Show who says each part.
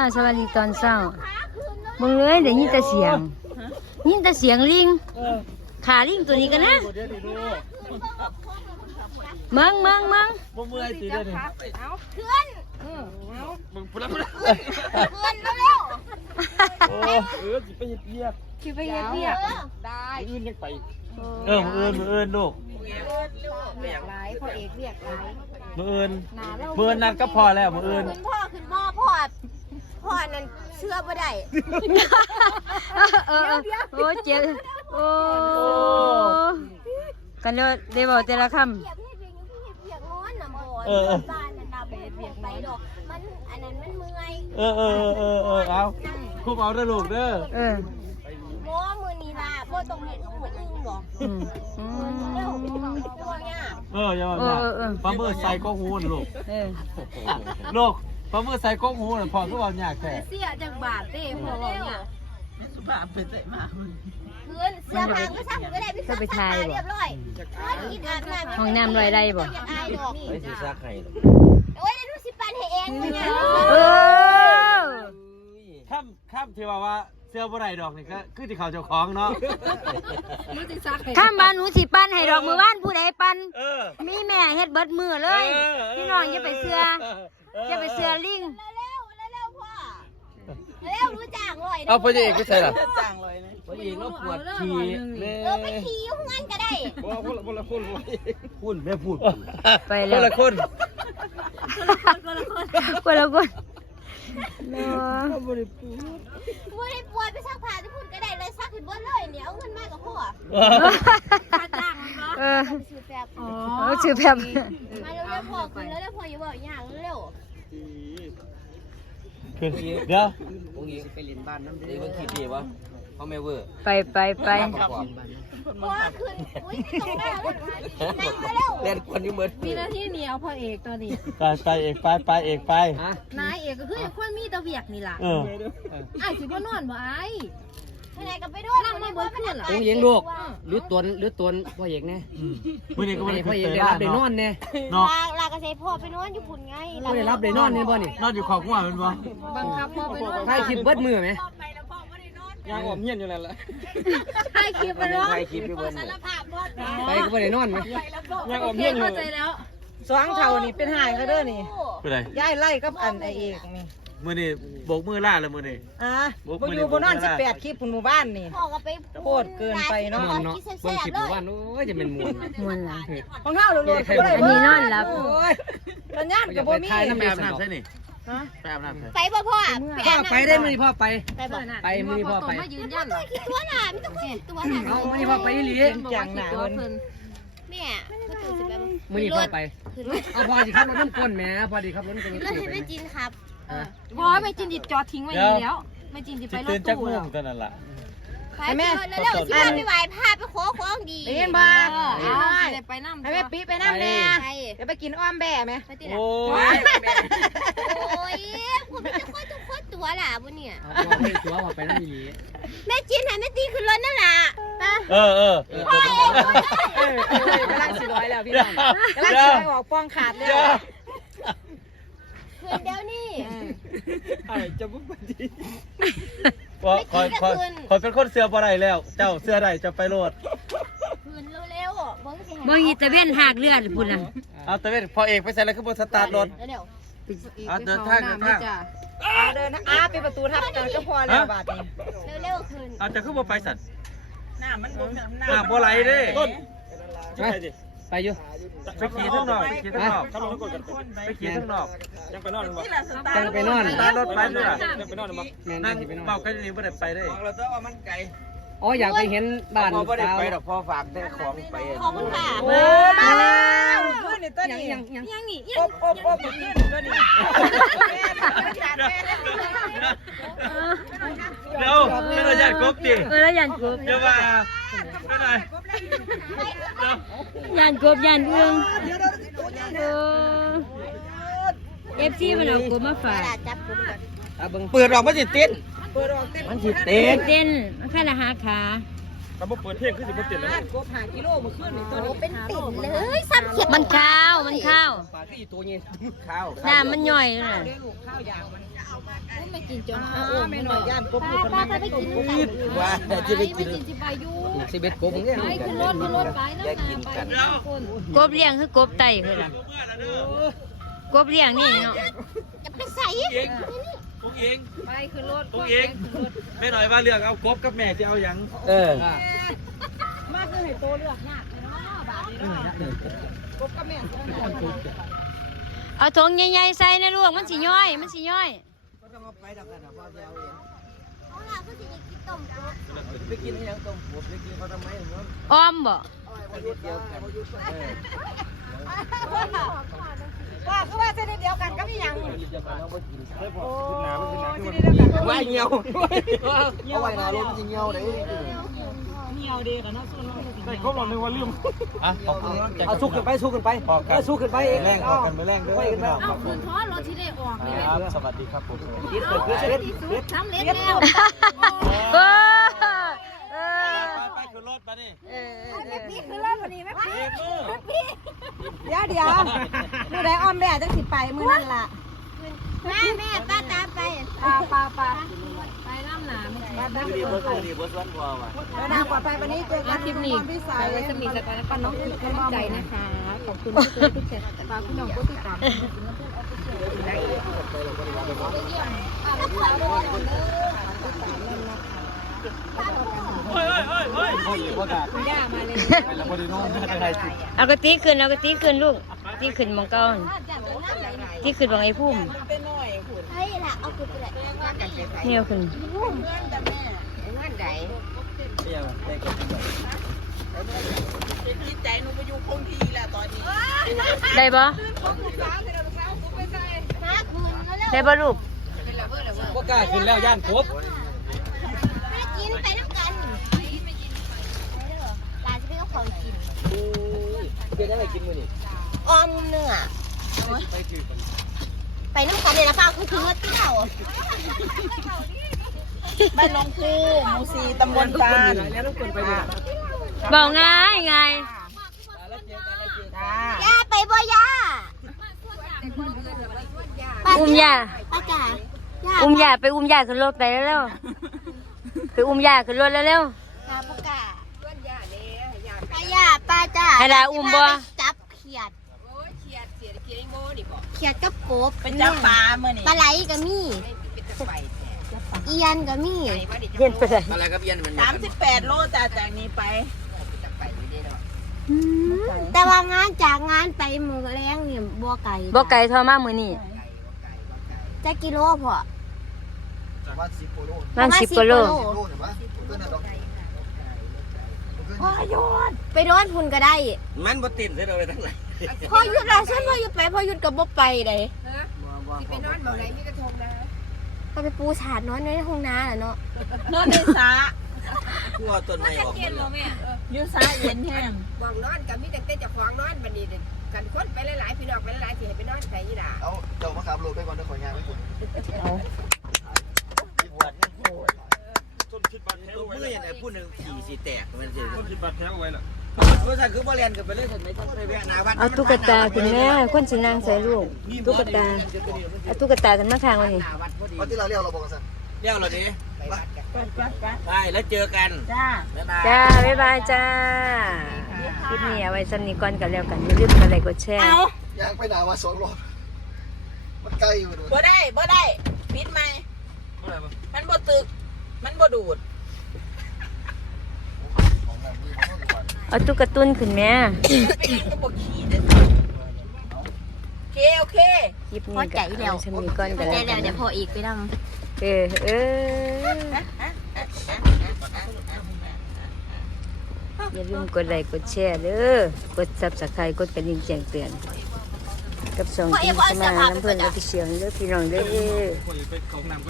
Speaker 1: สวัสดีตอนเช้ามึงเลยเดี๋ยวยินแต่เสียงลิงขาลิงตัวนี้กันนะมึง
Speaker 2: บ่เมื่อยสิเด้อนี่มึงพุ่นละสิไปเฮ็ดเวียกได้อื่นยังไปมื้ออื่นลูก
Speaker 3: เรียกหลายพ่อเอกเรียกหลาย
Speaker 2: มื้ออื่นนั่นก็พอแล้วมื้ออื่น
Speaker 3: ขึ้นพ่อนั่นเชื่อบ่ได้
Speaker 1: โอ้เจ็บโอ้กันเดี๋ยวแต่ละคำ
Speaker 3: เรียกง้อนน่ะบ่บ้านนั่นน่ะบ่เรียกไปดอกมันอันนั้นมันเมื่อย
Speaker 2: เอาคุบเอาเด้อลูกเด้อ
Speaker 3: หมอมื้อนี้ล่ะบ่ต้องเฮ็ดหัวอึ้งหรอกเร็วตัวเนี้ย
Speaker 2: อย่าว่าปลาเมื่อใส่ก้องหูนลูกลูกปลาเมื่อใส่ก้องหูน่ะพอคือเว้ายากแท้
Speaker 3: เสียจังบาทเด้พ่อเว้าเนี่ย
Speaker 4: สุภาพเป็นใจมาก
Speaker 3: เพื่อนเสื้อผ้าก็ซักก็ได้พี่ซักผ้าเรียบร้อยกินอาบน้ำ
Speaker 1: ห้องน้ำลอยได้บ่
Speaker 2: ไอ้สิซักให้
Speaker 3: โอ้ยดูสิปันให้เองเลยเนี่ย
Speaker 2: ข้ามที่ว่าเสื้อบ่ได้ดอกนี่ก็คือที่เขาเจ้าของเนาะ
Speaker 1: ข้ามบ้านหนูสิปั้นให้ดอกมือบ้านผู้ใดปั้นมีแม่เฮ็ดเบิดมือเลยพี่น้องอย่าไปเสื้อลิง
Speaker 3: เร็วรู้จักเลย
Speaker 2: เอาพ่อเอกก็ใส่ล่ะ
Speaker 4: จ้างเลยนะ
Speaker 2: พ่อเอกเราปวดขี้
Speaker 3: ไปขี่ห้องนั้นก็ได้
Speaker 2: คนละคนพูดแม่พูด
Speaker 1: ไปแล้วคนละคน
Speaker 3: บ่ได้ปวดไปซักผ้าที่พูดก็ได้เลยซักให้เบิดเลยเนี่ยเอาเงินมากับพ่อค่าจ้างมันบ่ชื่อแป๊บ
Speaker 1: ชื่อแป๊บ
Speaker 3: มาเร็วๆพ่อขึ้นแล้วพ่ออย่าบอกอย่างเร็ว
Speaker 2: เดี๋ยว
Speaker 4: พวกนี้ไปเรียนบ้านน้ำดีว่าคิดดีวะเขาไม่เวอร์
Speaker 1: ไป
Speaker 3: พ่อขึ้นอุ้ยตรงหน้านั่งเร็ว
Speaker 4: เรียนคนนี้เหมือน
Speaker 5: มีหน้าที่เหนียวพ่อเอกตอนนี้
Speaker 2: ไปเอกไปเอกไป
Speaker 5: นายเอกก็คือคนมีตะเวียกนี่ล่ะไอ้สิบ่นอนบ่ไอ้
Speaker 3: ไหนก็ไปด้วย
Speaker 5: นั่งมาเบิดขึ้นล่ะ
Speaker 4: พวกยิงลูกหรือตัวพ่อเอกแน่
Speaker 2: มื้อนี้ก็บ่ได้
Speaker 4: พ่อเอกได้รับได้นอนแน่
Speaker 3: ลากระเซพ่อไปนอนอยู่พุ่นไง
Speaker 4: พ่อได้รับได้นอนนี่บ่นี่
Speaker 2: นอนอยู่ขอบหัวมันบ่
Speaker 5: บังคับพ่อไปนอน
Speaker 4: ใครคิดเบิดมือมั้ย
Speaker 2: ยังอมเฮียนอยู่นั่นแหละ
Speaker 5: ใครคิดไปนอน
Speaker 4: ใครคิดไปเบิดไปก็บ่ได้นอนมั้ย
Speaker 2: ยังอมเฮียนอยู่
Speaker 5: เข้าใจแล้ว
Speaker 6: 2เท่านี่เป็นหายก็เด้อนี่
Speaker 2: เป็นไร
Speaker 6: ย้ายไล่กับอันไอเอกนี่
Speaker 2: มื้อนี้โบกมือล่าเลยมื้อนี้
Speaker 6: บ่อยู่บ่นอน18คลิปพุ่นหมู่บ้านนี่โคตรเกินไปเนาะ
Speaker 4: เบิ่งคลิปหมู่บ้านโอ้ยจะเป็นม่วน
Speaker 1: หลาย
Speaker 6: ของเฮาโลดๆบ่ได้
Speaker 1: อันนี้นอนหลับ
Speaker 6: โอ้ยสัญญาณก็บ่มี
Speaker 2: น้ำแบบนั้นใช่นี่ไปอาบน้ำ
Speaker 3: ไปบ่พ่อ
Speaker 4: ไปได้มื้อนี้พ่อไปมื้อนี้พ่อไป
Speaker 5: มายืนยันล่ะ
Speaker 3: คิดตัวน่ะไม่ต้องคิดตัวน่ะ
Speaker 4: เอามื้อนี้พ่อไปอีหลี
Speaker 6: จังหน้าเพิ่น
Speaker 3: แม่
Speaker 4: มื้อนี้พ่อไปเอาพอสิครับรถน้ำก้นแม่พอดีครับรถก้น
Speaker 3: รถให้แม่จินครับ
Speaker 5: บ่ไม่จินดิจอดทิ้งไว้นี่แล้วไม่จินดิไปรถตู้แล้ว
Speaker 2: ตอนนั้นล่ะ
Speaker 3: ไปแม่แล้วสิพาไปไหว้พาไปขอของดี
Speaker 6: เห็นบ่
Speaker 5: ไปนำ
Speaker 6: ให้แม่ปีไปนำแน่เดี๋ยวไปกินอ้อมแบ่มั้ย
Speaker 2: โอ้
Speaker 3: ยผมไม่จะทุกคนตัวล่ะบ่เนี่ย
Speaker 4: ไม่ตัวว่าไปนั่นอีหลี
Speaker 3: แม่จินให้แม่ตีขึ้นรถนั่นล่ะ
Speaker 6: กำลังสิร้อยแล้วพี่น้องกำลังสิออกป้องขาดแล้ว
Speaker 3: เดี๋ยวนี้
Speaker 2: จะบุกไปดีคอยเป็นคนเสือบ่ได้แล้วเจ้าเสือได้จะไปโลด
Speaker 3: คืนเร็วๆเบิ่งสิ
Speaker 1: บ่อีตะเว้นหากเลือดพุ่นน่ะ
Speaker 2: เอาตะเว้นพอเอกไปใส่แล้วคือบ่สตาร์ทรถ
Speaker 3: เดี๋ยว
Speaker 2: เดินทาง
Speaker 6: เดินไปประตูทับกันก็พอแล้วบาดนี้
Speaker 3: เร็วๆคืน
Speaker 2: เอาจะคือบ่ไปสั่น
Speaker 6: น้ำมันบ่
Speaker 2: น้ำบ่ไหลเด้
Speaker 4: ไปอยู่
Speaker 2: ไปขี่ทั้งนอกไปขี่ทั้งนอกยังไปนอนบ่
Speaker 4: ยังไปนอน
Speaker 2: ตารถไปด้วยยังไปนอนบ่นั่งเป่ากันนี่บ่ได้ไปได้
Speaker 4: เราต้องว่ามันไกลอ๋ออยากไปเห็นบ้าน
Speaker 2: บ่ได้ไปดอกพ่อฝากแต่ของไป
Speaker 3: ขอบคุณค่ะ
Speaker 6: โอ้มาแล้วขึ้นนี่ตัวนี้
Speaker 5: ยังนี่
Speaker 6: อบขึ้นตัวนี้
Speaker 2: เดี๋ยวเป็นระยะกบดิ
Speaker 1: ระยะกบ
Speaker 2: เดี๋ยวว่าเป็นไง
Speaker 1: ยันกบยันเอื้องFC มันเอากบมาฝาก
Speaker 2: เปิดออกมันสิติดมันสิติด
Speaker 1: เต้นมันแค่ละหาขา
Speaker 2: ถ้าบ่เปิดเพลงคือสิบ่ติดแล้ว
Speaker 6: กบ5กิโลมื้อคืนนี่ตัวนี้
Speaker 3: เป็นติ่นเลยซ้ำเขียด
Speaker 1: มันข้าว
Speaker 4: ปลาที่ตัวนี้
Speaker 2: ข้าว
Speaker 1: น้ำมันย่อยเลย
Speaker 6: ข้าวยางมัน
Speaker 5: ไม่กินจนข้าว
Speaker 6: ไม่หน่อยย่านกบ
Speaker 3: ป้าไปกินกัน
Speaker 2: ว่าจะไปกิน
Speaker 5: สิไปอยู่
Speaker 4: 11กบเนี่ย
Speaker 5: ไปขึ้นรถไปน้ำน้ำไปคน
Speaker 1: กบเลี้ยงคือกบไต่คือล่ะกบเลี้ยงนี่เนาะ
Speaker 3: จะไปใส่
Speaker 2: พวกเอง
Speaker 5: ไปขึ้นรถ
Speaker 2: พวกเองไม่หน่อยว่าเลือกเอากบกับแม่จะเอาหยัง
Speaker 6: มากคือให้โตเลือกยากเนาะบาดนี้เนาะกบกับแม่
Speaker 1: เอาถุงใหญ่ๆใส่ในลูกมันสิย่อยมันสิย่อย
Speaker 6: ก็ต้องเอาไปดับกันพ่อจะเอาเอง
Speaker 3: เอาล่ะก็สิกินต้มกบ
Speaker 6: ไปกินยังต้มกบไปกินเขาทำไมเนาะ
Speaker 1: อ้อมบ่
Speaker 6: ว่าคือว่าเส้นเดียวกันก็มียัง
Speaker 2: ว่าเงียว
Speaker 6: เอาไว้นะลมจริงเงียวเลยเงียวดีกันนะสู้น้องได้ครบหรอนึกว่าลืม
Speaker 2: อ่ะขอบคุณใจ
Speaker 6: เอาสู้ขึ้นไปสู้ขึ้นไปสู้ขึ้นไปเอง
Speaker 2: แรงออกกันไปแรงเด้อ
Speaker 5: เอาคืนท้อรถที่ได้ออกนี่แหละ
Speaker 2: ครับสวัสดีครับผม
Speaker 6: คิดเกิดขึ้นเสร็จ
Speaker 5: ทำเล็ดแล้ว
Speaker 1: เออ
Speaker 2: ไปขึ้นรถมานี่
Speaker 6: พี่คือรถวันนี้ไหมพี่เดี๋ยวมือใดอ้อมแม่จังสิไปมือนั่นล่ะ
Speaker 3: แม่ป้าตามไป
Speaker 6: ปลา
Speaker 5: ไปน้ำหนา
Speaker 2: ดีบสวนพอว่ะ
Speaker 6: แล้วนางปลอดภัยวันนี้เจอกัน
Speaker 5: คลิปนี้
Speaker 6: พี่สา
Speaker 5: ไป
Speaker 6: ย
Speaker 5: ไว้สมีสการกันน้องคุณกำลังใจนะคะขอบคุณทุกคนทุกแขกฝากพี่น้องก็ติดตาม
Speaker 2: เฮ้ยประกาศ
Speaker 5: คุณย่ามาเลย
Speaker 2: ไปแล้วบริโน่อะไรจิ
Speaker 1: เอากระติกขึ้นเอากระติกขึ้นลูกตีขึ้นหมองเก่าหั่นตีขึ้นบังไอ้พุ่ม
Speaker 3: เฮ้ยล่ะเอาไปเลย
Speaker 1: เนี่ยขึ้นได้บ่
Speaker 3: มาคืนแล้ว
Speaker 1: ได้บ่ลูก
Speaker 2: ประกาศขึ้นแล้วย่านครบ
Speaker 3: แม่กินไปน้ำกันหลานจะไปเอาของกิน
Speaker 2: เดี๋ยวได้ไปกินมื้อนี่
Speaker 3: ออมเนื้อไปน้ำกันเลยนะป้าคือรถเที่ยว
Speaker 6: บ้านน้องคูหมู่ซีตำบลตาลแล้วต้องคนไปเนี่ย
Speaker 1: บอกง่ายไง
Speaker 3: ย่าไปบ่ย่า
Speaker 1: อุ้มยา
Speaker 3: ป้าจ๋า
Speaker 1: อุ้มยาไปอุ้มยาขึ้นรถไปแล้วไปอุ้มยาขึ้นรถแล้ว
Speaker 3: ป้าจ๋าป้าย่าป้าจ๋า
Speaker 1: ให้ดาอุ้มบ่
Speaker 3: จับเขียดเขียดกับกบ
Speaker 6: เป็นจับปลาเมื่อนี่
Speaker 3: ปลาไหลก็มีเอียนก็มี
Speaker 1: เย็นไปเลย
Speaker 2: อะไรกับเย็นมัน
Speaker 6: 38 โลจากนี้ไป
Speaker 3: แต่ว่างานจากงานไปมือแรงเนี่ยบัวไก่
Speaker 1: บ่ไก่ทอมามื้อนี้
Speaker 3: จะกิโลพอ
Speaker 1: มัน10กว่าโล
Speaker 3: พ่อหยุดไปโดนพุ่นก็ได้
Speaker 2: มันบ่ติดเลยเราไปทั้งหลาย
Speaker 3: พ่อหยุดละฉันพ่อหยุดไปพ่อหยุดกับบ่ไปเลย
Speaker 5: ไปนอนบ่ไหนมีกระทงนะ
Speaker 3: ก็ไปปูฉาดนอนในห้องน้ำแหละเนาะ
Speaker 6: นอนในสระ
Speaker 2: กลัวต้นไม้ออก
Speaker 6: อยู่สระเย็นแห้ง
Speaker 5: บ่องนอนกับมีแต่เจ้าของนอนบัดนี้กันคนไปหลายๆพี่น้องไปหลายๆสิให้ไปนอนไสยี่ล่ะ
Speaker 7: เอาเจ้ามาขับรถไปก่อนเดี๋ยวขอยงานไปก่อน
Speaker 2: ต้นคิดบัตรแถว
Speaker 8: เมื่ออย่างไรผู้หนึ่งขี่สีแตกมันสิ
Speaker 2: ต้นคิดบัตรแถวไว้ล่ะ
Speaker 8: บริษัทคือบ่เรียนกันไปเลยฉันไม่ต้องไปแวะหนาวัด
Speaker 1: เอาตุ๊กตาขึ้นแม่คนสินางใส่ลูกตุ๊กตาเอาตุ๊กตากันมาข้างไว้นี่
Speaker 7: วันที่เราเรียกเราบอกกันซะ
Speaker 8: เรียกเราดิไปแล้วเจอกัน
Speaker 6: จ้า
Speaker 8: บ๊ายบาย
Speaker 1: จ้าบ๊ายบายจ้าคลิปนี้เอาไว้สำนีก่อนกันแล้วกันอย่าลืมกดไลค์กดแชร์
Speaker 7: ยางไปหนามา2 รอบมันไกลอยู่ดู
Speaker 6: บ่ได้ปิดไหมมันบ่ตึกมันบ่ดูด
Speaker 1: เอาตุ๊กตุนขึ้นแม่
Speaker 6: เป็นยังก็บ่ขี้เด้โอเค
Speaker 1: คลิปนี้ก็เอาไว้สำนีก่อนกันแล้วกัน
Speaker 3: เดี๋ยวพออีกไปนำ
Speaker 1: อย่าลืมกดไลค์กดแชร์เด้อกด Subscribe กดกระดิ่งแจ้งเตือนกับช่องที่สมาน้ำเพื่อนออฟฟิเชียลเด้อพี่น้องเด้อ
Speaker 2: คนไปของนำ